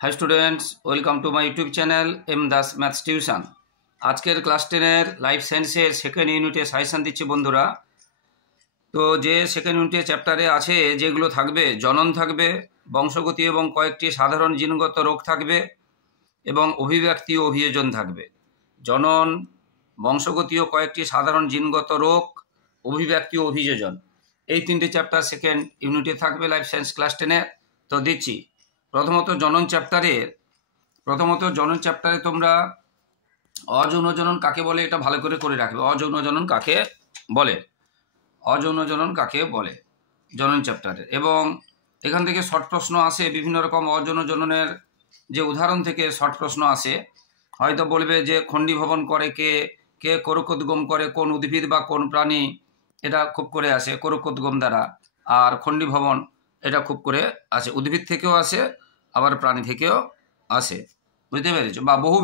High students welcome to my YouTube channel M Das maths tuition. আজকের class 10 life সায়েন্সের second ইউনিটে suggestion দিচ্ছি বন্ধুরা। তো যে সেকেন্ড ইউনিটে চ্যাপ্টারে আছে যেগুলো থাকবে, জনন থাকবে, বংশগতি এবং কয়েকটি সাধারণ জিনগত রোগ থাকবে এবং অভিব্যক্তি ও অভিযোজন থাকবে। জনন, বংশগতি ও কয়েকটি সাধারণ জিনগত রোগ, অভিব্যক্তি ও অভিযোজন, এই তিনটি চ্যাপ্টার সেকেন্ড ইউনিটে থাকবে লাইফ সায়েন্স ক্লাস 10-এ। তো দিচ্ছি প্রথমত জনন চ্যাপ্টারে তোমরা অযৌন জনন কাকে বলে এটা ভালো করে রাখবে। অযৌন জনন কাকে বলে জনন চ্যাপ্টারে। এবং এখান থেকে শর্ট প্রশ্ন আসে, বিভিন্ন রকম অযৌন জননের যে উদাহরণ থেকে শর্ট প্রশ্ন আসে। হয়তো বলবে যে খণ্ডীভবন করে কে করকোদ্গম করে কোন উদ্ভিদ বা কোন প্রাণী, এটা খুব করে আসে করকোদ্গম দ্বারা। আর খণ্ডীভবন এটা খুব করে আসে, উদ্ভিদ থেকেও আসে আবার প্রাণী থেকেও আসে, বুঝতে পেরেছো? বা বহু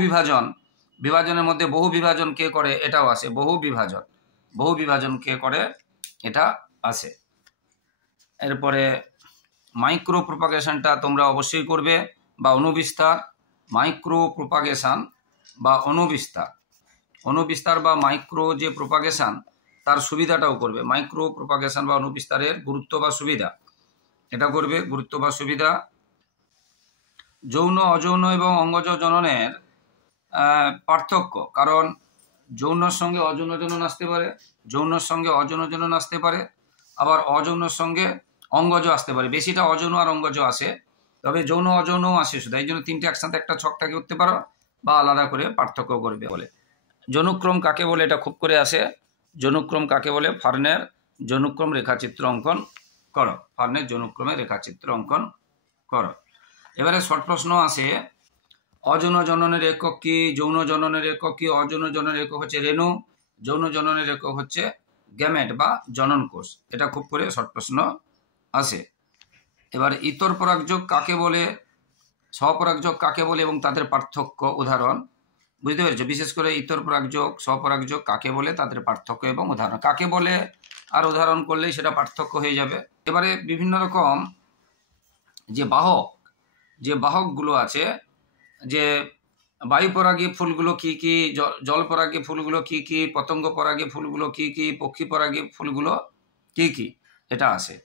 বিভাজনের মধ্যে বহু বিভাজন কে করে এটাও আসে, বহু বিভাজন কে করে এটা আসে। এরপরে মাইক্রো প্রোপাগেশনটা তোমরা অবশ্যই করবে, বা অনুবিস্তার। মাইক্রো প্রোপাগেশন বা অনুবিস্তার বা মাইক্রো যে প্রোপাগেশন তার সুবিধাটাও করবে। মাইক্রো প্রোপাগেশন বা অনুবিস্তারের গুরুত্ব বা সুবিধা এটা করবে, গুরুত্ব বা সুবিধা। যৌন, অযৌন এবং অঙ্গজ জননের পার্থক্য, কারণ যৌনর সঙ্গে অযৌন জনন আসতে পারে, যৌনর সঙ্গে অযৌন জনন আসতে পারে, আবার অযৌনর সঙ্গে অঙ্গজ আসতে পারে। বেশিটা অযৌন আর অঙ্গজ আসে, তবে যৌন অযৌনও আসে শুধু। এই জন্য তিনটে একসাথে একটা ছকটাকে করতে পারো বা আলাদা করে পার্থক্য করবে বলে। যৌনুক্রম কাকে বলে এটা খুব করে আসে। যৌনুক্রম কাকে বলে? ফার্নের যৌনুক্রম রেখাচিত্র অঙ্কন করো, ফার্নের যৌনুক্রমে রেখাচিত্র অঙ্কন করো। এবারে শর্ট প্রশ্ন আসে, অযৌন জননের একক কি, যৌন জননের একক কি? অযৌন জননের একক হচ্ছে রেণু, যৌন জননের একক হচ্ছে গ্যামেট বা জনন কোষ। এটা খুব করে শর্ট প্রশ্ন আসে। এবার ইতর পরাগযোগ কাকে বলে, স্বপরাগযোগ কাকে বলে এবং তাদের পার্থক্য, উদাহরণ। বুঝতে পেরেছো? বিশেষ করে ইতর পরাগযোগ, স্বপরাগযোগ কাকে বলে, তাদের পার্থক্য এবং উদাহরণ। কাকে বলে আর উদাহরণ করলেই সেটা পার্থক্য হয়ে যাবে। এবারে বিভিন্ন রকম যে বাহকগুলো আছে, যে বায়ু পরাগী ফুলগুলো কি কি, জল পরাগী ফুলগুলো কি কি, পতঙ্গ পরাগী ফুলগুলো কি কি, পক্ষী পরাগী ফুলগুলো কি কি, এটা আসে।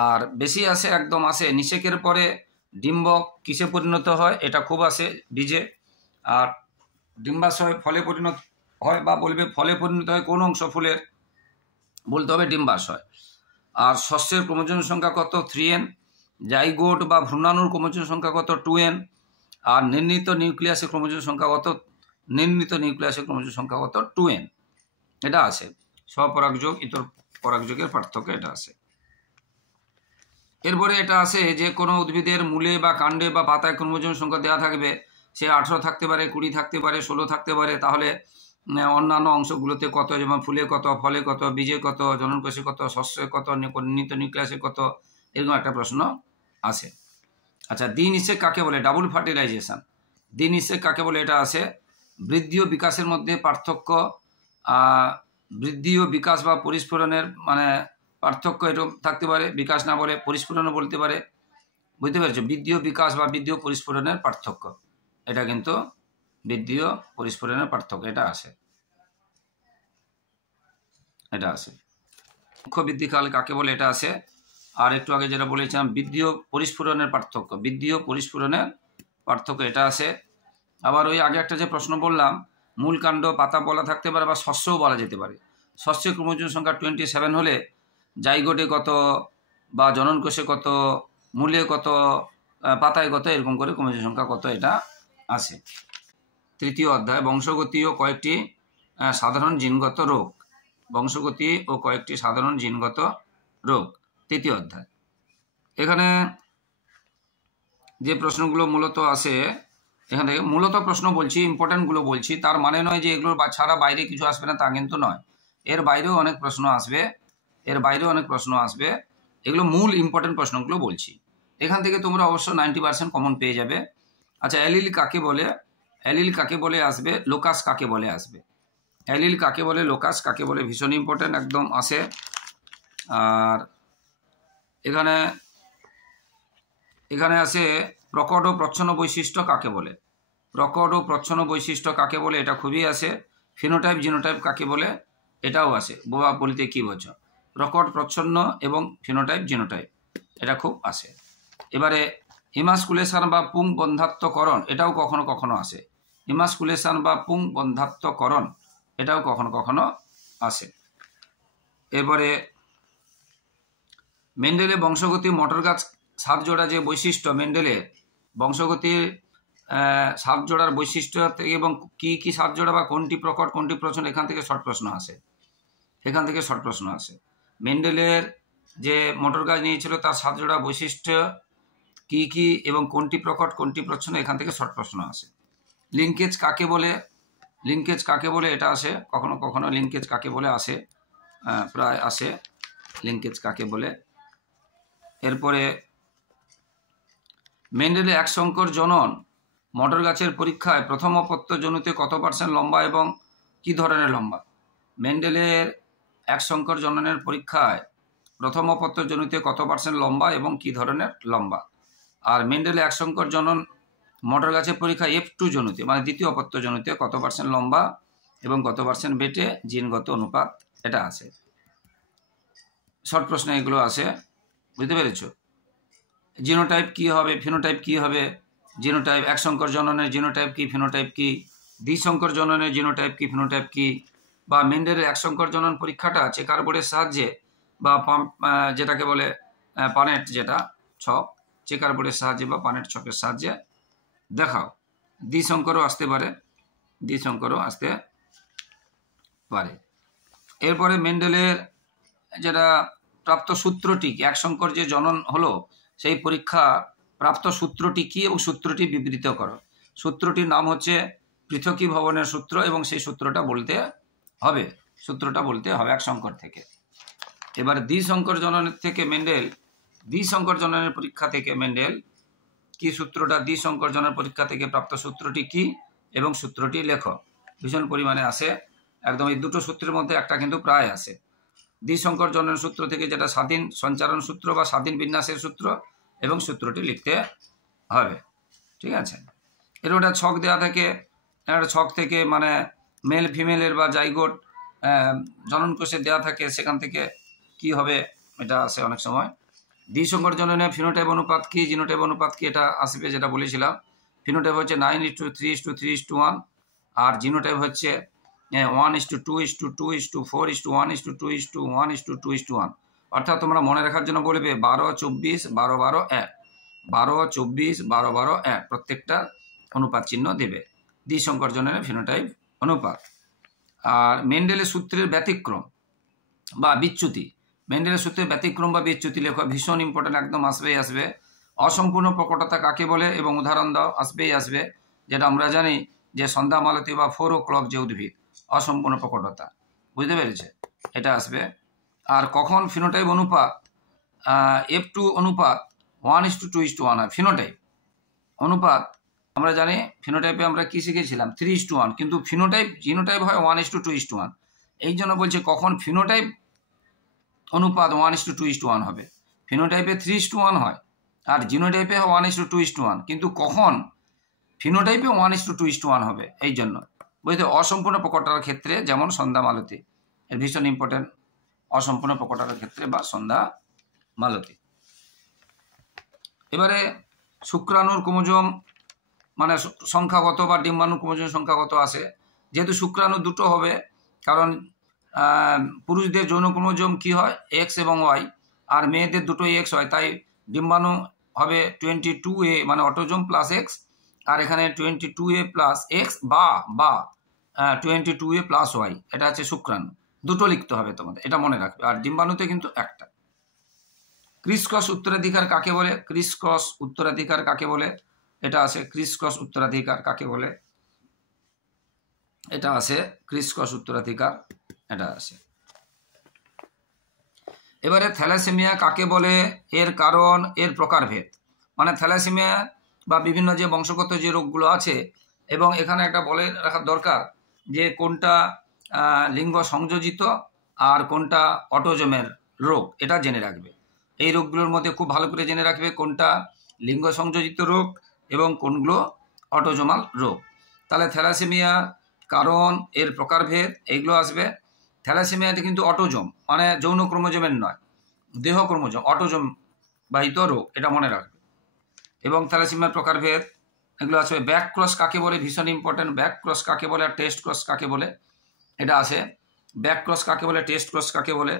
আর বেশি আসে, একদম আসে নিষেকের পরে ডিম্বক কিসে পরিণত হয়, এটা খুব আসে, বীজে। আর ডিম্বাশয় ফলে পরিণত হয়, বা বলবে ফলে পরিণত হয় কোন অংশ ফুলের, বলতে হবে ডিম্বাশয়। আর শস্যের ক্রোমোজোম সংখ্যা কত? 3n। জাইগোট বা ভ্রূণাণুর ক্রোমোজোম সংখ্যা কত? 2n। আর নির্ণীত নিউক্লিয়াসের ক্রোমোজোম সংখ্যা কত? 2n। এটা আছে। স্বপরাগযোগ ইতর পরাগযোগের পার্থক্য এটা আছে। এরপরে এটা আছে যে কোনো উদ্ভিদের মূলে বা কাণ্ডে বা পাতায় ক্রোমোজোম সংখ্যা দেওয়া থাকবে, সে 18 থাকতে পারে, 20 থাকতে পারে, 16 থাকতে পারে। তাহলে অন্যান্য অংশগুলোতে কত, যেমন ফুলে কত, ফলে কত, বীজে কত, জননকোষে কত, শস্যে কত, নির্ণীত নিউক্লিয়াসে কত, এরকম একটা প্রশ্ন আসে। আচ্ছা, দ্বিনিষেক কাকে বলে? Double fertilisation. দ্বিনিষেক কাকে বলে? এটা আছে। বৃদ্ধি ও বিকাশের মধ্যে পার্থক্য, বৃদ্ধি ও বিকাশ বা পরিস্ফুরণের মানে পার্থক্য এরকম থাকতে পারে, বিকাশ না বলে পরিস্ফুরণও বলতে পারে। বুঝতে পেরেছো? বৃদ্ধি ও বিকাশ বা বৃদ্ধি ও পরিস্ফুরণের পার্থক্য, এটা কিন্তু বৃদ্ধি ও পরিস্ফুরণের পার্থক্য এটা আসে। মুখ্য বৃদ্ধিকাল কাকে বলে? এটা আছে। আর একটু আগে যেটা বলেছিলাম বৃদ্ধি ও পরিস্ফুরণের পার্থক্য, এটা আছে। আবার ওই আগে একটা যে প্রশ্ন বললাম, মূল কাণ্ড পাতা বলা থাকতে পারে বা শস্যও বলা যেতে পারে। শস্যের ক্রোমোজোম সংখ্যা 27 হলে জাইগোটে কত, বা জননকোষে কত, মূলে কত, পাতায় কত, এরকম করে ক্রোমোজোম সংখ্যা কত এটা আসে। তৃতীয় অধ্যায় বংশগতি ও কয়েকটি সাধারণ জিনগত রোগ। বংশগতি ও কয়েকটি সাধারণ জিনগত রোগ, তৃতীয় অধ্যায়। এখানে যে প্রশ্নগুলো মূলত আসে, এখান থেকে মূলত প্রশ্ন বলছি, ইম্পর্টেন্টগুলো বলছি, তার মানে নয় যে এগুলোর ছাড়া বাইরে কিছু আসবে না, তা কিন্তু নয়। এর বাইরেও অনেক প্রশ্ন আসবে, এগুলো মূল ইম্পর্টেন্ট প্রশ্নগুলো বলছি। এখান থেকে তোমরা অবশ্য 90% কমন পেয়ে যাবে। আচ্ছা, অ্যালিল কাকে বলে আসবে, লোকাস কাকে বলে আসবে। অ্যালিল কাকে বলে, লোকাস কাকে বলে, ভীষণ ইম্পর্টেন্ট, একদম আসে। আর এখানে আসে প্রকট ও প্রচ্ছন্ন বৈশিষ্ট্য কাকে বলে? প্রকট ও প্রচ্ছন্ন বৈশিষ্ট্য কাকে বলে এটা খুবই আসে। ফিনোটাইপ জিনোটাইপ কাকে বলে এটাও আসে। বোবা বলতে কি বোঝো? প্রকট প্রচ্ছন্ন এবং ফিনোটাইপ জিনোটাইপ এটা খুব আসে। এবারে ইমাসকুলেশন বা পুং বন্ধাত্মকরণ এটাও কখনো কখনো আসে। ইমাসকুলেশন বা পুং বন্ধাত্মকরণ এটাও কখনো কখনো আসে। এরপরে মেন্ডেলের বংশগতি মটর গাছ 7 জোড়া যে বৈশিষ্ট্য মেন্ডেলের বংশগতির 7 জোড়ার বৈশিষ্ট্য থেকে এবং কি কি 7 জোড়া বা কোনটি প্রকট কোনটি প্রচ্ছন্ন এখান থেকে শর্ট প্রশ্ন আসে। মেন্ডেলের যে মটর গাছ নিয়েছিল তার 7 জোড়া বৈশিষ্ট্য কি কি এবং কোনটি প্রকট কোনটি প্রচ্ছন্ন এখান থেকে শর্ট প্রশ্ন আসে। লিঙ্কেজ কাকে বলে? লিঙ্কেজ কাকে বলে এটা আসে কখনো কখনো। লিঙ্কেজ কাকে বলে আসে, প্রায় আসে লিঙ্কেজ কাকে বলে। এরপরে মেন্ডেলে এক সংকর জনন মটর গাছের পরীক্ষায় প্রথম অপত্য জনুতে কত % লম্বা এবং কি ধরনের লম্বা? মেন্ডেলের এক সংকর জননের পরীক্ষায় প্রথম অপত্য জনুতে কত % লম্বা এবং কি ধরনের লম্বা? আর মেন্ডেলে এক সংকর জনন মটর গাছের পরীক্ষায় F2 জনুতে মানে দ্বিতীয় অপত্য জনুতে কত % লম্বা এবং কত % বেটে জিনগত অনুপাত এটা আছে। শর্ট প্রশ্নে এগুলো আসে, বুঝতে পেরেছ? জিনোটাইপ কি হবে, ফিনোটাইপ কি হবে? জিনোটাইপ এক সংকর জননের জিনোটাইপ কি, ফিনোটাইপ কি? দ্বিসংকর জননের জিনোটাইপ কি, ফিনোটাইপ কি? বা মেন্ডেলের এক সংকর জনন পরীক্ষাটা চেকার বোর্ডের সাহায্যে বা যেটাকে বলে পানেট যেটা ছক, চেকার বোর্ডের সাহায্যে বা পানেট ছকের সাহায্যে দেখাও। দ্বিসংকরও আসতে পারে, দ্বিসংকরও আসতে পারে। এরপরে মেন্ডেলের যেটা প্রাপ্ত সূত্রটি এক সংকর যে জনন হলো সেই পরীক্ষা প্রাপ্ত সূত্রটি কি এবং সূত্রটি বিবৃত করো। সূত্রটির নাম হচ্ছে পৃথকীভবনের সূত্র এবং সেই সূত্রটা বলতে হবে, এক সংকর থেকে। এবার দ্বিসংকর জননের থেকে মেন্ডেল দ্বিসংকর জননের পরীক্ষা থেকে মেন্ডেল কি সূত্রটা দ্বিসংকর জননের পরীক্ষা থেকে প্রাপ্ত সূত্রটি কি এবং সূত্রটি লেখো। ভীষণ পরিমাণে আসে, একদম এই দুটো সূত্রের মধ্যে একটা কিন্তু প্রায় আসে। দ্বিসংকর জননের সূত্র থেকে যেটা স্বাধীন সঞ্চারণ সূত্র বা স্বাধীন বিন্যাসের সূত্র এবং সূত্রটি লিখতে হবে, ঠিক আছে? এর ওটা ছক দেওয়া থাকে, একটা ছক থেকে মানে মেল ফিমেলের বা জাইগোট জননকোষে দেওয়া থাকে, সেখান থেকে কি হবে এটা আসে অনেক সময়। দ্বিসংকর জননে ফিনোটাইপ অনুপাত কি, জিনোটাইপ অনুপাত কি এটা আসবে, যেটা বলেছিলাম। ফিনোটাইপ হচ্ছে 9:3:3:1 আর জিনোটাইপ হচ্ছে 1:2:2:4:1:2:1:2:1 অর্থাৎ তোমরা মনে রাখার জন্য বলবে 12:24:12:1 12:24:12:1 প্রত্যেকটা অনুপাত চিহ্ন দেবে। দ্বিসংকর জননে ফিনোটাইপ অনুপাত। আর মেন্ডেলের সূত্রের ব্যতিক্রম বা বিচ্যুতি, মেন্ডেলের সূত্রের ব্যতিক্রম বা বিচ্যুতি লেখা ভীষণ ইম্পর্টেন্ট, একদম আসবেই আসবে। অসম্পূর্ণ প্রকটতা কাকে বলে এবং উদাহরণ দাও, আসবেই আসবে। যেটা আমরা জানি যে সন্ধ্যা মালতী বা 4 o'clock যে উদ্ভিদ, অসম্পূর্ণ প্রকটতা, বুঝতে পেরেছে, এটা আসবে। আর কখন ফিনোটাইপ অনুপাত F2 অনুপাত 1:2:1 হয়। ফিনোটাইপ অনুপাত আমরা জানি, ফিনোটাইপে আমরা কি শিখেছিলাম 3:1, কিন্তু ফিনোটাইপ জিনোটাইপ হয় 1:2:1। এই জন্য বলছে কখন ফিনোটাইপ অনুপাত 1:2:1 হবে। ফিনোটাইপে 3:1 হয় আর জিনোটাইপে 1:2:1, কিন্তু কখন ফিনোটাইপে 1:2:1 হবে এই জন্য, বুঝতে। অসম্পূর্ণ প্রকটতার ক্ষেত্রে যেমন সন্ধ্যা মালতী, এর ভীষণ ইম্পর্টেন্ট, অসম্পূর্ণ প্রকটতার ক্ষেত্রে বা সন্ধ্যা মালতী। এবারে শুক্রাণুর ক্রোমোজোম মানে সংখ্যাগত বা ডিম্বাণুর ক্রোমোজোম সংখ্যাগত আসে। যেহেতু শুক্রাণু দুটো হবে, কারণ পুরুষদের যৌন ক্রোমোজোম কি হয় এক্স এবং ওয়াই, আর মেয়েদের দুটো এক্স হয়, তাই ডিম্বাণু হবে 22A মানে অটোজোম প্লাস এক্স, আর এখানে 22A প্লাস এক্স বা 22A প্লাস ওয়াই, এটা হচ্ছে শুক্রাণু। দুটো লিখতে হবে তোমাদের, এটা মনে রাখবে। আর ডিম্বাণুতে কিন্তু একটা। ক্রিসক্রস উত্তরাধিকার কাকে বলে? ক্রিসক্রস উত্তরাধিকার কাকে বলে এটা আছে। ক্রিসক্রস উত্তরাধিকার কাকে বলে এটা আছে। ক্রিসক্রস উত্তরাধিকার এটা আছে। এবারে থ্যালাসেমিয়া কাকে বলে, এর কারণ, এর প্রকারভেদ। মানে থ্যালাসেমিয়া বা বিভিন্ন যে বংশগত যে রোগগুলো আছে, এবং এখানে একটা বলে রাখার দরকার যে কোনটা লিঙ্গ সংযোজিত আর কোনটা অটোজোমের রোগ, এটা জেনে রাখবে। এই রোগগুলোর মধ্যে খুব ভালো করে জেনে রাখবে কোনটা লিঙ্গ সংযোজিত রোগ এবং কোনগুলো অটোজোমাল রোগ। তাহলে থ্যালাসেমিয়া কারণ, এর প্রকারভেদ এইগুলো আসবে। থ্যালাসেমিয়াতে কিন্তু অটোজোম মানে যৌন ক্রোমোজোমের নয়, দেহ ক্রোমোজোম, অটোজোম বাহিত রোগ, এটা মনে রাখবে। এবং থ্যালাসেমিয়ার প্রকারভেদ এগুলো আসবে। ব্যাক ক্রস কাকে বলে, ভীষণ ইম্পর্টেন্ট। ব্যাক ক্রস কাকে বলে আর টেস্ট ক্রস কাকে বলে, এটা আছে। ব্যাক ক্রস কাকে বলে, টেস্ট ক্রস কাকে বলে।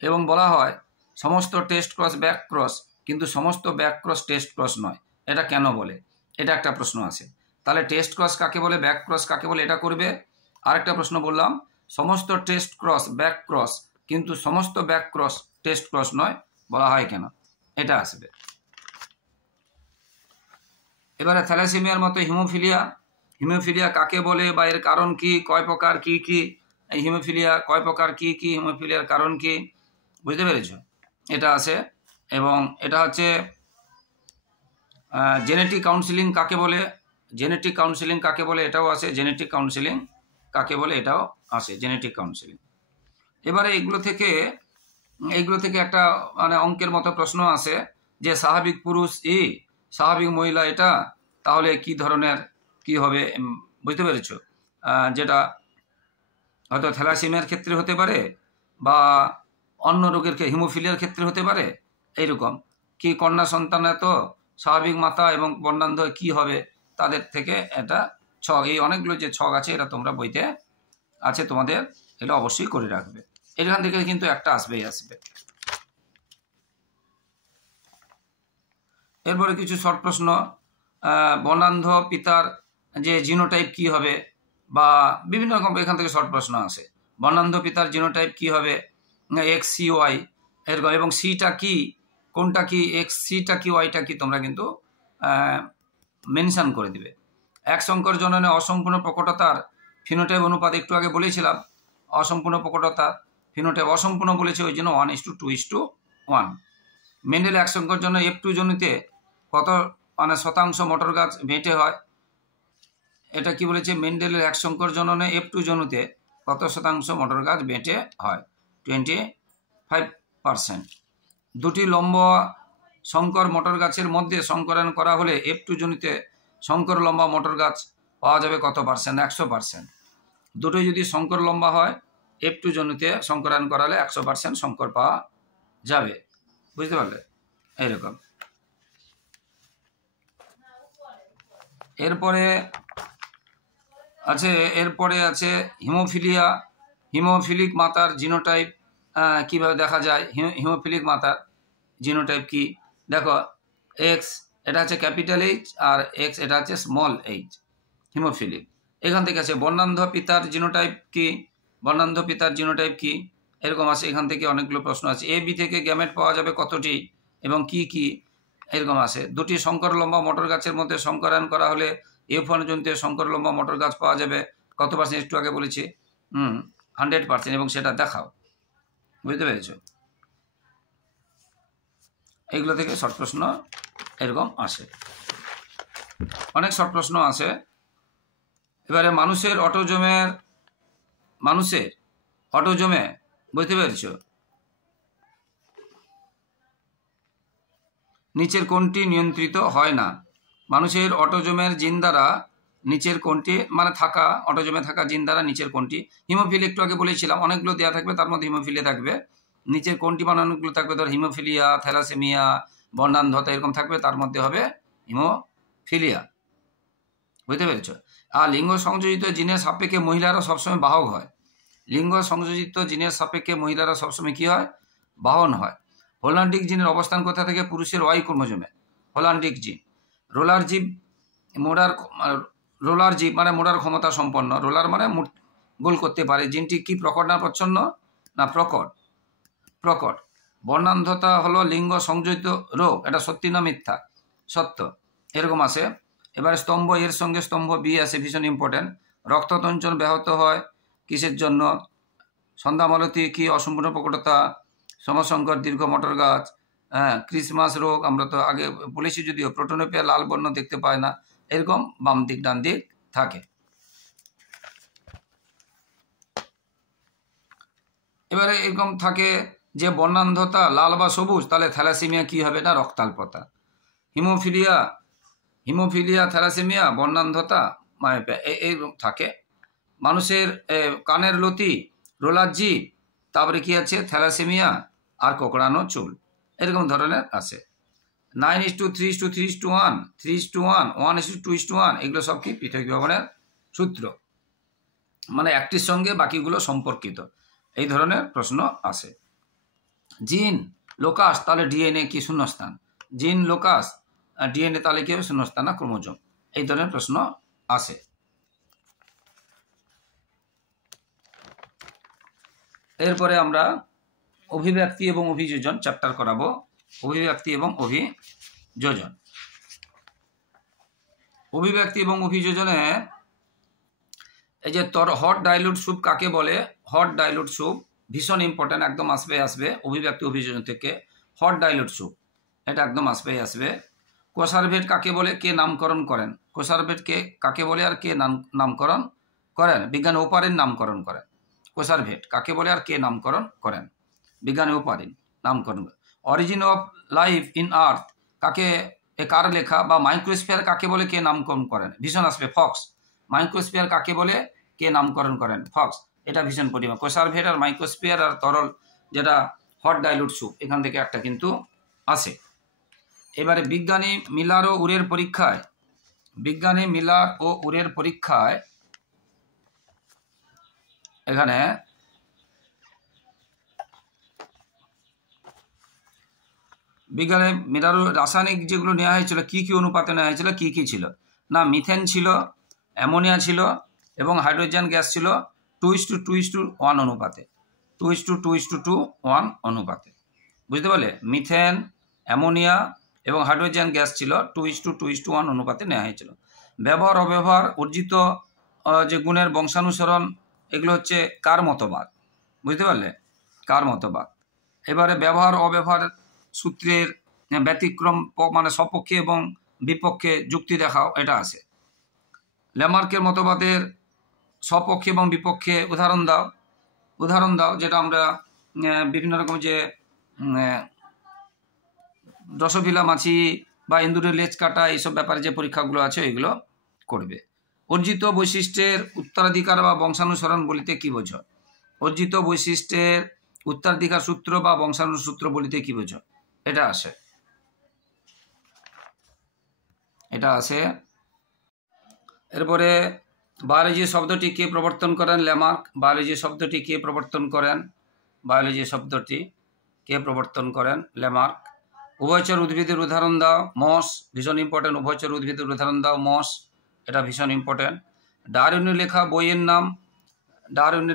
এবং বলা হয় সমস্ত টেস্ট ক্রস ব্যাক ক্রস, কিন্তু সমস্ত ব্যাক ক্রস টেস্ট ক্রস নয়। এটা কেন বলে, এটা একটা প্রশ্ন আছে। তাহলে টেস্ট ক্রস কাকে বলে, ব্যাক ক্রস কাকে বলে, এটা করবে। আরেকটা প্রশ্ন বললাম, সমস্ত টেস্ট ক্রস ব্যাক ক্রস, কিন্তু সমস্ত ব্যাক ক্রস টেস্ট ক্রস নয়, বলা হয় কেন, এটা আসবে। এবারে থ্যালাসেমিয়ার মতো হিমোফিলিয়া, হিমোফিলিয়া কাকে বলে বা এর কারণ কি, কয় প্রকার, কি কি এই হিমোফিলিয়া, কয় প্রকার, কি কি হিমোফিলিয়ার কারণ কি, বুঝতে পেরেছ, এটা আছে। এবং এটা হচ্ছে জেনেটিক কাউন্সিলিং কাকে বলে, জেনেটিক কাউন্সিলিং কাকে বলে, এটাও আছে। জেনেটিক কাউন্সিলিং কাকে বলে, এটাও আছে, জেনেটিক কাউন্সিলিং। এবারে এইগুলো থেকে একটা মানে অঙ্কের মতো প্রশ্ন আছে যে স্বাভাবিক পুরুষ স্বাভাবিক মহিলা এটা, তাহলে কি ধরনের কি হবে, বুঝতে পেরেছ, যেটা হয়তো থ্যালাসেমিয়ার ক্ষেত্রে হতে পারে বা অন্য রোগের হিমোফিলিয়ার ক্ষেত্রে হতে পারে। এইরকম কি কন্যা সন্তান এত স্বাভাবিক মাতা এবং বর্ণান্ধ কি হবে, তাদের থেকে এটা ছক, এই অনেকগুলো যে ছক আছে এটা তোমরা বইতে আছে তোমাদের, এগুলো অবশ্যই করে রাখবে। এখান থেকে কিন্তু একটা আসবেই আসবে। এরপরে কিছু শর্ট প্রশ্ন, বর্ণান্ধ পিতার যে জিনোটাইপ কি হবে, বা বিভিন্ন রকম এখান থেকে শর্ট প্রশ্ন আসে। বর্ণান্ধ পিতার জিনোটাইপ কি হবে, এক্স সি ওয়াই এরকম, এবং সিটা কি, কোনটা কি, এক্স সিটা কি ওয়াইটা কি, তোমরা কিন্তু মেনশন করে দিবে। এক সংকর জননে অসম্পূর্ণ প্রকটতার ফিনোটাইপ অনুপাত, একটু আগে বলেছিলাম অসম্পূর্ণ প্রকটতা, ফিনোটাইপ অসম্পূর্ণ বলেছে, ওই জন্য 1:2:1। মেন্ডেল এক সংকর জন্য F2 জনিতে কত মানে শতাংশ মটর গাছ বেঁটে হয়, এটা কি বলেছে, মেন্ডেলের এক সংকর জননে F2 জনুতে কত শতাংশ মটর গাছ বেঁটে হয়, 25%। দুটি লম্ব সংকর মটর গাছের মধ্যে সংকরায়ন করা হলে F2 জনিতে সংকর লম্বা মটর গাছ পাওয়া যাবে কত পার্সেন্ট, 100%। দুটোই যদি সংকর লম্বা হয় F2 জনিতে সংকরায়ন করালে 100% সংকর পাওয়া যাবে, বুঝতে পারলে, এইরকম। এরপরে আছে হিমোফিলিয়া, হিমোফিলিক মাতার জিনোটাইপ কিভাবে দেখা যায়, হিমোফিলিক মাতার জিনোটাইপ কি, দেখো এক্স এটা হচ্ছে ক্যাপিটাল এইচ আর এক্স এটা হচ্ছে স্মল এইচ, হিমোফিলিক। এখান থেকে আছে বর্ণান্ধ পিতার জিনোটাইপ কি, বর্ণান্ধ পিতার জিনোটাইপ কি, এরকম আছে। এখান থেকে অনেকগুলো প্রশ্ন আছে। এ বি থেকে গ্যামেট পাওয়া যাবে কতটি এবং কি কি, এরকম আছে। দুটি সংকর লম্বা মটর গাছের মধ্যে সংকরায়ন করা হলে F1 জনিতে সংকর লম্বা মটর গাছ পাওয়া যাবে কত পার্সেন্ট, একটু আগে বলেছি 100%, এবং সেটা দেখাও, বুঝতে পেরেছ। এগুলো থেকে শর্ট প্রশ্ন এরকম আসে, অনেক শর্ট প্রশ্ন আসে। এবারে মানুষের অটোজোমে বুঝতে পেরেছ, নিচের কোনটি নিয়ন্ত্রিত হয় না, মানুষের অটোজোমের জিন দ্বারা নিচের কোনটি মানে থাকা, অটোজোমে থাকা জিন দ্বারা নিচের কোনটি, হিমোফিলিয়া একটু আগে বলেছিলাম, অনেকগুলো দেওয়া থাকবে, তার মধ্যে হিমোফিলিয়া থাকবে, নিচের কোনটি মানে অনেকগুলো থাকবে, ধর হিমোফিলিয়া, থ্যালাসেমিয়া, বর্ণান্ধতা এরকম থাকবে, তার মধ্যে হবে হিমোফিলিয়া, বুঝতে পেরেছ। আর লিঙ্গ সংযোজিত জিনের সাপেক্ষে মহিলারা সবসময় বাহক হয়, লিঙ্গ সংযোজিত জিনের সাপেক্ষে মহিলারা সবসময় কি হয়, বাহন হয়। হোল্যান্ডিক জিনের অবস্থান কোথা থেকে, পুরুষের ওয়াই ক্রোমোজোমে, হোল্যান্ডিক জিন। রোলার জীব মানে মোড়ার ক্ষমতা সম্পন্ন, রোলার মানে গোল করতে পারে, জিনটি কি প্রকট না প্রচ্ছন্ন, না প্রকট। বর্ণান্ধতা হলো লিঙ্গ সংযোজিত রোগ, এটা সত্যি না মিথ্যা, সত্য, এরকম আছে। এবারে স্তম্ভ, এর সঙ্গে স্তম্ভ বি আছে, ভীষণ ইম্পর্টেন্ট। রক্ততঞ্চন ব্যাহত হয় কিসের জন্য, সন্ধ্যামালতি কি অসম্পূর্ণ প্রকটতা, সমসংকর দীর্ঘ মটর গাছ, ক্রিসমাস রোগ, আমরা তো আগে বলেছি, যদিও প্রোটোনোপিয়া লাল বর্ণ দেখতে পায় না, এরকম বাম দিক ডান দিক থাকে। এবারে এরকম থাকে যে বর্ণান্ধতা লাল বা সবুজ, তাহলে থ্যালাসেমিয়া কি হবে না, রক্তাল্পতা। হিমোফিলিয়া, থ্যালাসেমিয়া, বর্ণান্ধতা, মায়োপিয়া এই থাকে। মানুষের কানের লতি, রোলাজ্জি, তারপরে কি আছে থ্যালাসেমিয়া আর কোঁকড়ানো চুল, এরকম ধরনের আছে। 9:3:3:1, 3:1, 1:2:1, এগুলো সব কি পৃথক বিভাজনের সূত্র, মানে একটির সঙ্গে বাকিগুলো সম্পর্কিত, এই ধরনের প্রশ্ন আসে। জিন লোকাস, তাহলে ডিএনএ কি শূন্যস্থান? জিন লোকাস, ডিএনএ তাহলে কি হবে শূন্যস্থান না ক্রোমোজোম, এই ধরনের প্রশ্ন আসে। এরপরে আমরা অভিব্যক্তি এবং অভিযোজন চ্যাপ্টার করাবো। অভিব্যক্তি এবং অভিযোজন। অভিব্যক্তি এবং অভিযোজনে এই যে হট ডাইলুট স্যুপ কাকে বলে, হট ডাইলুট স্যুপ ভীষণ ইম্পর্টেন্ট, একদম আসবে অভিব্যক্তি অভিযোজন থেকে। হট ডাইলুট স্যুপ এটা একদম আসবে। কোসারভেট কাকে বলে, কে নামকরণ করেন? কোসারভেট কে কাকে বলে আর কে নামকরণ করেন? বিজ্ঞানী ওপারিন নামকরণ করেন। কোসারভেট কাকে বলে আর কে নামকরণ করেন? বিজ্ঞানী ওপারিন নামকরণ। Origin of life in earth কার লেখা? বা মাইক্রোস্ফিয়ার কাকে বলে, কে নামকরণ করেন? ভীষণ আসবে ফক্স। মাইক্রোস্ফিয়ার কাকে বলে, কে নামকরণ করেন? ফক্স। এটা ভীষণ পরিমাণ। কোসারভেট আর মাইক্রোস্ফিয়ার আর তরল যেটা হট ডাইলুট স্যুপ, এখান থেকে একটা কিন্তু আসে। এবারে বিজ্ঞানী মিলার ও উরের পরীক্ষায়, বিজ্ঞানী মিলার ও উরের পরীক্ষায় এখানে বিজ্ঞানী মিলার রাসায়নিক যেগুলো নেওয়া হয়েছিল, কি কি অনুপাতে নেওয়া হয়েছিল, কি কি ছিল না? মিথেন ছিল, অ্যামোনিয়া ছিল এবং হাইড্রোজেন গ্যাস ছিল 2:2:1 অনুপাতে, 2:2:1 অনুপাতে। বুঝতে পারলে? মিথেন, অ্যামোনিয়া এবং হাইড্রোজেন গ্যাস ছিল 2:2:1 অনুপাতে নেওয়া হয়েছিল। ব্যবহার অব্যবহার, অর্জিত যে গুণের বংশানুসরণ, এগুলো হচ্ছে কার মতবাদ? বুঝতে পারলে? কার মতবাদ। এবারে ব্যবহার অব্যবহার সূত্রের ব্যতিক্রম, মানে সপক্ষে এবং বিপক্ষে যুক্তি দেখাও, এটা আছে। ল্যামার্কের মতবাদের সপক্ষে এবং বিপক্ষে উদাহরণ দাও, যেটা আমরা বিভিন্ন রকম যে ড্রসোফিলা মাছি বা ইন্দুরের লেজ কাটা, এইসব ব্যাপারে যে পরীক্ষাগুলো আছে এগুলো করবে। অর্জিত বৈশিষ্ট্যের উত্তরাধিকার বা বংশানুসরণ বলিতে কি বোঝো? অর্জিত বৈশিষ্ট্যের উত্তরাধিকার সূত্র বা বংশানুসূত্র সূত্র বলিতে কি বোঝো? এটা আসে। এরপরে বায়োলজি শব্দটি কে প্রবর্তন করেন? ল্যামার্ক। বায়োলজি শব্দটি কে প্রবর্তন করেন? বায়োলজি শব্দটি কে প্রবর্তন করেন? ল্যামার্ক। উভয়চর উদ্ভিদের উদাহরণ দাও। মস, ভীষণ ইম্পর্টেন্ট। উভয়চর উদ্ভিদের উদাহরণ দাও, মস, এটা ভীষণ ইম্পর্টেন্ট। ডারউইনের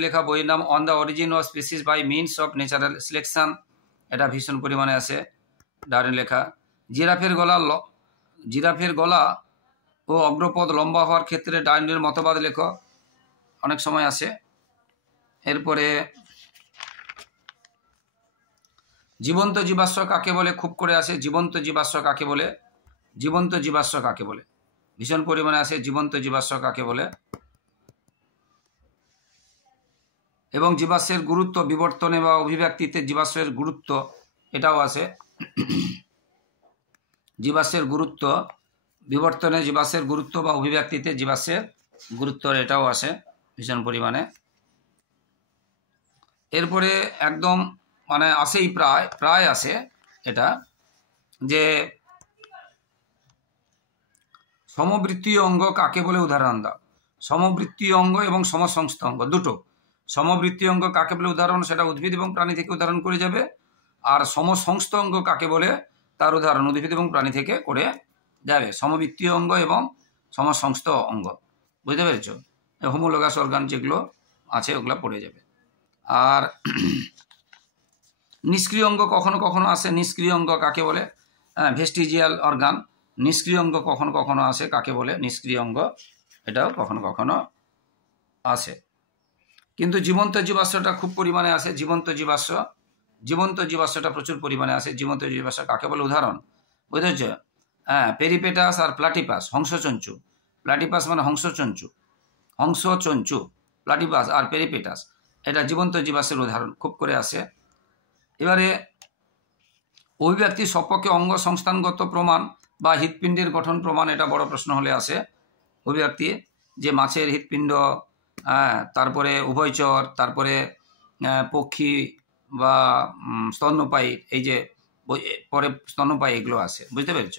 লেখা বইয়ের নাম on the origin of species by means of natural selection, এটা ভীষণ পরিমাণে আছে ডারউইন লেখা। জিরাফের গলা ও অগ্রপদ লম্বা হওয়ার ক্ষেত্রে ডারউইনের মতবাদ লেখো, অনেক সময় আসে। এরপরে জীবন্ত জীবাশ্ম কাকে বলে, খুব করে আসে। জীবন্ত জীবাশ্ম কাকে বলে? জীবন্ত জীবাশ্ম কাকে বলে? ভীষণ পরিমাণে আসে জীবন্ত জীবাশ্ম কাকে বলে। এবং জীবাশ্মের গুরুত্ব বিবর্তনে বা অভিব্যক্তিতে জীবাশ্মের গুরুত্ব, এটাও আছে। জীবাশ্মের গুরুত্ব বিবর্তনে জীবাশ্মের গুরুত্ব বা অভিব্যক্তিতে জীবাশ্মের গুরুত্ব, এটাও আসে ভীষণ পরিমাণে। এরপরে একদম মানে আসেই প্রায় আসে এটা, যে সমবৃত্তীয় অঙ্গ কাকে বলে, উদাহরণ দাও। সমবৃত্তীয় অঙ্গ এবং সমসংস্থ অঙ্গ দুটো। সমবৃত্তীয় অঙ্গ কাকে বলে উদাহরণ, সেটা উদ্ভিদ এবং প্রাণী থেকে উদাহরণ করে যাবে। আর সমসংস্থ অঙ্গ কাকে বলে, তার উদাহরণ উদ্ভিদ এবং প্রাণী থেকে করে যাবে। সমবৃত্তীয় অঙ্গ এবং সমসংস্থ অঙ্গ, বুঝতে পেরেছ? হোমোলোগাস অর্গান যেগুলো আছে ওগুলো পড়ে যাবে। আর নিষ্ক্রিয় অঙ্গ কখনো কখনো আসে। নিষ্ক্রিয় অঙ্গ কাকে বলে? Vestigial organ. নিষ্ক্রিয় অঙ্গ কখনো কখনো আসে, কাকে বলে? নিষ্ক্রিয় অঙ্গ, এটাও কখনো কখনো আসে। কিন্তু জীবন্ত জীবাশ্মটা খুব পরিমাণে আসে। জীবন্ত জীবাশ্মটা প্রচুর পরিমাণে আসে। জীবন্ত জীবাশ্ম কাকে বলে, উদাহরণ বুঝেছ? পেরিপেটাস আর প্লাটিপাস, হংসচঞ্চু। প্লাটিপাস মানে হংসচঞ্চু, প্লাটিপাস আর পেরিপেটাস, এটা জীবন্ত জীবাশ্মের উদাহরণ, খুব করে আসে। এবারে অভিব্যক্তির সপক্ষে অঙ্গ সংস্থানগত প্রমাণ বা হৃৎপিণ্ডের গঠন প্রমাণ, এটা বড় প্রশ্ন হলে আসে অভিব্যক্তি, যে মাছের হৃৎপিণ্ড, তারপরে উভয়চর, তারপরে পক্ষী বা স্তন্যপায়ী, এই যে পরে স্তন্যপায়ী এগুলো আসে, বুঝতে পেরেছ?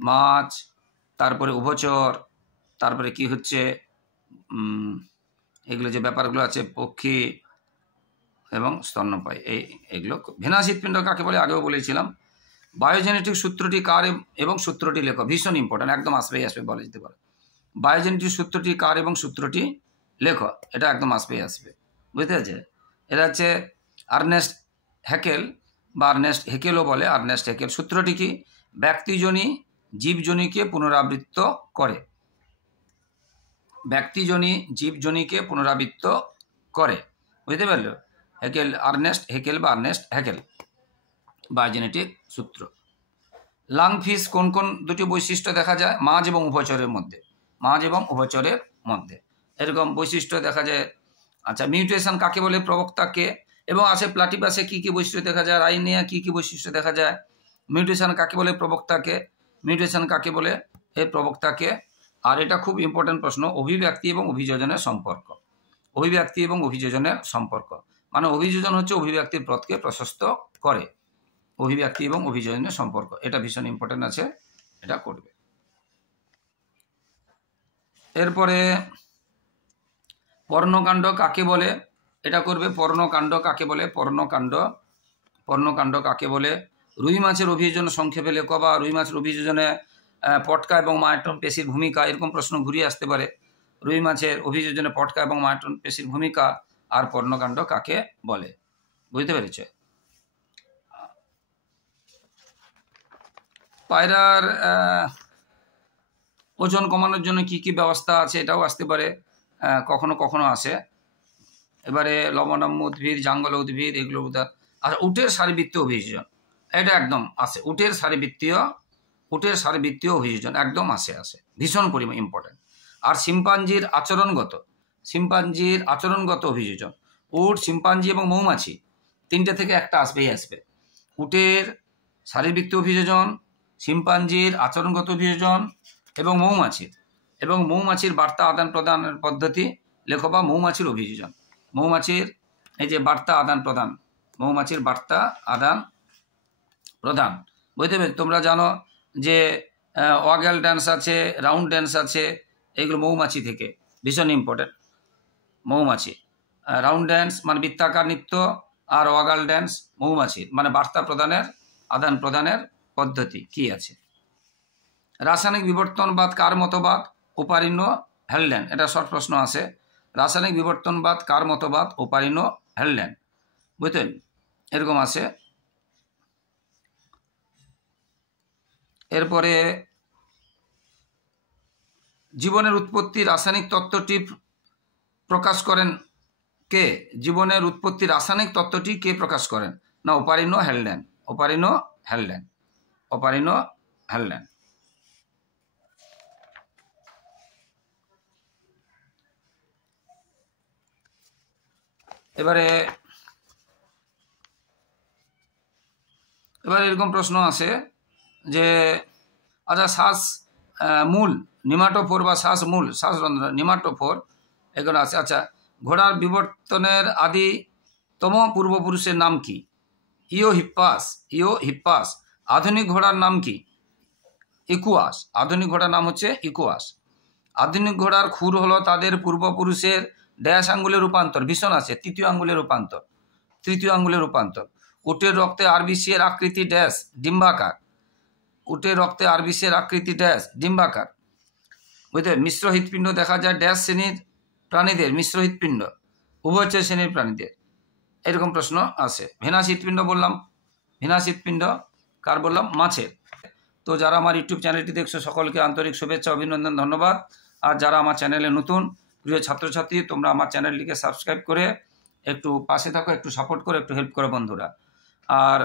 মাছ, তারপরে উভয়চর, তারপরে কি হচ্ছে এগুলো যে ব্যাপারগুলো আছে, পক্ষী এবং স্তন্যপায়ী, এগুলো। ভেনাস হৃৎপিণ্ড কাকে বলে আগেও বলেছিলাম। বায়োজেনেটিক সূত্রটি কার এবং সূত্রটি লেখো, ভীষণ ইম্পর্টেন্ট, একদম আসবেই আসবে বলা যেতে পারে। বায়োজেনেটিক সূত্রটি কার এবং সূত্রটি লেখো, এটা একদম আসবেই আসবে, বুঝতে পারছে? এটা হচ্ছে আর্নেস্ট হ্যাকেল বা আর্নেস্ট হেকেলও বলে, আর্নেস্ট হ্যাকেল। সূত্রটি কি? ব্যক্তিজনী জীবজনীকে পুনরাবৃত্ত করে, ব্যক্তিজনী জীবজনীকে পুনরাবৃত্ত করে, বুঝতে পারলো? হেকেল, আর্নেস্ট হেকেল বা আর্নেস্ট হ্যাকেল, বায়োজেনেটিক সূত্র। লাংফিশ কোন কোন দুটি বৈশিষ্ট্য দেখা যায়? মাছ এবং উভয়চরের মধ্যে, মাছ এবং উভয়চরের মধ্যে এরকম বৈশিষ্ট্য দেখা যায়। আচ্ছা, মিউটেশন কাকে বলে? প্রবক্তাকে। এবং আছে প্লাটিপাসে কি কি বৈশিষ্ট্য দেখা যায়? রাইনিয়া কি কি বৈশিষ্ট্য দেখা যায়? মিউটেশন কাকে বলে? প্রবক্তাকে। মিউটেশন কাকে বলে? এই প্রবক্তাকে। আর এটা খুব ইম্পর্টেন্ট প্রশ্ন, অভিব্যক্তি এবং অভিযোজনের সম্পর্ক। অভিব্যক্তি এবং অভিযোজনের সম্পর্ক মানে অভিযোজন হচ্ছে অভিব্যক্তির পথকে প্রশস্ত করে, অভিব্যক্তি এবং অভিযোজনের সম্পর্ক, এটা ভীষণ ইম্পর্টেন্ট আছে, এটা করবে। এরপরে পর্ণকাণ্ড কাকে বলে? এটা করবে। পর্ণকাণ্ড কাকে বলে? পর্ণকাণ্ড, পর্ণকাণ্ড কাকে বলে? রুই মাছের অভিযোজন সংক্ষেপে লেখো, বা রুই মাছের অভিযোজনে পটকা এবং মায়োটন পেশির ভূমিকা, এরকম প্রশ্ন ঘুরিয়ে আসতে পারে। রুই মাছের অভিযোজনে পটকা এবং মায়োটন পেশির ভূমিকা আর পর্ণকাণ্ড কাকে বলে, বুঝতে পেরেছে? পায়রার ওজন কমানোর জন্য কি কি ব্যবস্থা আছে, এটাও আসতে পারে, কখনো কখনো আসে। এবারে লবণাম্য উদ্ভিদ, জাঙ্গল উদ্ভিদ, এগুলো আর উটের শারীরবৃত্তীয় অভিযোজন, এটা একদম আসে। উটের শারীরবৃত্তীয় অভিযোজন একদম আসে, ভীষণ পরিমাণ ইম্পর্টেন্ট। আর শিম্পাঞ্জির আচরণগত অভিযোজন, উট, শিম্পাঞ্জি এবং মৌমাছি, তিনটে থেকে একটা আসবেই আসবে। উটের শারীরবৃত্তীয় অভিযোজন, শিম্পাঞ্জির আচরণগত অভিযোজন এবং মৌমাছির বার্তা আদান প্রদানের পদ্ধতি লেখো, বা মৌমাছির অভিযোজন। মৌমাছির এই যে বার্তা আদান প্রদান, মৌমাছির বার্তা আদান প্রদান, বুঝতে পেরেছ? তোমরা জানো যে ওয়াগেল ড্যান্স আছে, রাউন্ড ড্যান্স আছে, এগুলো মৌমাছি থেকে, ভীষণ ইম্পর্টেন্ট। মৌমাছি রাউন্ড ড্যান্স মানে বৃত্তাকার নৃত্য, আর ওয়াগেল ড্যান্স মৌমাছির মানে বার্তা প্রদানের, আদান প্রদানের পদ্ধতি কি আছে। রাসায়নিক বিবর্তনবাদ কার মতবাদ? ওপারিনো হেলডেন, এটা শর্ট প্রশ্ন আছে। রাসায়নিক বিবর্তনবাদ কার মতবাদ? ওপারিনো হেলডেন, বুঝলেন? এরকম আছে। এরপরে জীবনের উৎপত্তি রাসায়নিক তত্ত্বটি প্রকাশ করেন কে? জীবনের উৎপত্তি রাসায়নিক তত্ত্বটি কে প্রকাশ করেন? না, ওপারিনো হেলডেন, ওপারিনো হেলডেন, ওপারিনো হেলডেন। এবারে এরকম প্রশ্ন আছে যে আচ্ছা, শ্বাস মূল নিমাটোফোর বা শ্বাসরন্ধ্র নিমাটোফোর, এগুলো আছে। আচ্ছা, ঘোড়ার বিবর্তনের আদিতম পূর্বপুরুষের নাম কি? ইওহিপ্পাস। আধুনিক ঘোড়ার নাম কি? ইকুয়াস। আধুনিক ঘোড়ার নাম হচ্ছে ইকুয়াস। আধুনিক ঘোড়ার খুর হলো তাদের পূর্বপুরুষের ড্যাশ আঙ্গুলের রূপান্তর, ভীষণ আছে, তৃতীয় আঙ্গুলের রূপান্তর। উটের রক্তে আরবিসি এর আকৃতি ড্যাশ, ডিম্বাকার। উটের রক্তে আরবিসি এর আকৃতি ড্যাশ, ডিম্বাকার, বুঝতে? মিশ্র হৃৎপিণ্ড দেখা যায় ড্যাশ শ্রেণীর প্রাণীদের, মিশ্র হৃৎপিণ্ড উভয়চর শ্রেণীর প্রাণীদের, এরকম প্রশ্ন আছে। ভেনাস হৃৎপিণ্ড বললাম, ভেনাস হৃৎপিণ্ড কার বললাম? মাছের। তো যারা আমার ইউটিউব চ্যানেলটি দেখছো সকলকে আন্তরিক শুভেচ্ছা, অভিনন্দন, ধন্যবাদ। আর যারা আমার চ্যানেলে নতুন, প্রিয় ছাত্রছাত্রী, তোমরা আমার চ্যানেলটিকে সাবস্ক্রাইব করে একটু পাশে থাকো, একটু সাপোর্ট করো, একটু হেল্প করো বন্ধুরা। আর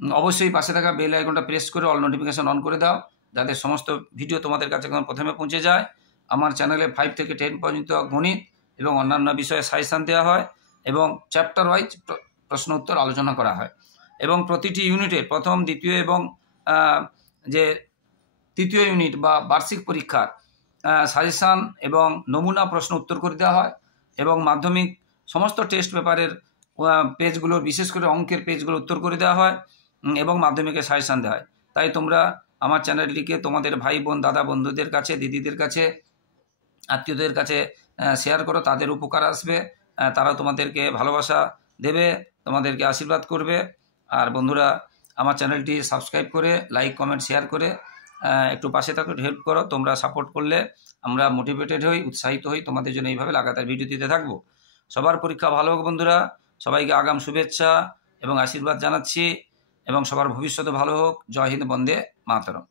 অবশ্যই পাশে থাকা বেল আইকনটা প্রেস করে অল নোটিফিকেশন অন করে দাও, যাতে সমস্ত ভিডিও তোমাদের কাছে প্রথমে পৌঁছে যায়। আমার চ্যানেলে 5 থেকে 10 পর্যন্ত গণিত এবং অন্যান্য বিষয়ে সাজেশান দেওয়া হয়, এবং চ্যাপ্টার ওয়াইজ প্রশ্ন উত্তর আলোচনা করা হয়, এবং প্রতিটি ইউনিটের প্রথম, দ্বিতীয় এবং যে তৃতীয় ইউনিট বা বার্ষিক পরীক্ষার সাজেশান এবং নমুনা প্রশ্ন উত্তর করে দেওয়া হয় এবং মাধ্যমিক সমস্ত টেস্ট পেপারের পেজগুলো, বিশেষ করে অঙ্কের পেজগুলো উত্তর করে দেওয়া হয় এবং মাধ্যমিকের সাজেশান দেওয়া হয়। তাই তোমরা আমার চ্যানেলটিকে তোমাদের ভাই বোন, দাদা, বন্ধুদের কাছে, দিদিদের কাছে, আত্মীয়দের কাছে শেয়ার করো, তাদের উপকার আসবে, তারা তোমাদেরকে ভালোবাসা দেবে, তোমাদেরকে আশীর্বাদ করবে। আর বন্ধুরা, আমার চ্যানেলটি সাবস্ক্রাইব করে লাইক, কমেন্ট, শেয়ার করে একটু পাশে থাকো, হেল্প করো। তোমরা সাপোর্ট করলে আমরা মোটিভেটেড হই, উৎসাহিত হই, তোমাদের জন্য এইভাবে লাগাতার ভিডিও দিতে থাকবো। সবার পরীক্ষা ভালো হোক বন্ধুরা, সবাইকে আগাম শুভেচ্ছা এবং আশীর্বাদ জানাচ্ছি এবং সবার ভবিষ্যতে ভালো হোক। জয় হিন্দ, বন্দে মাতরম।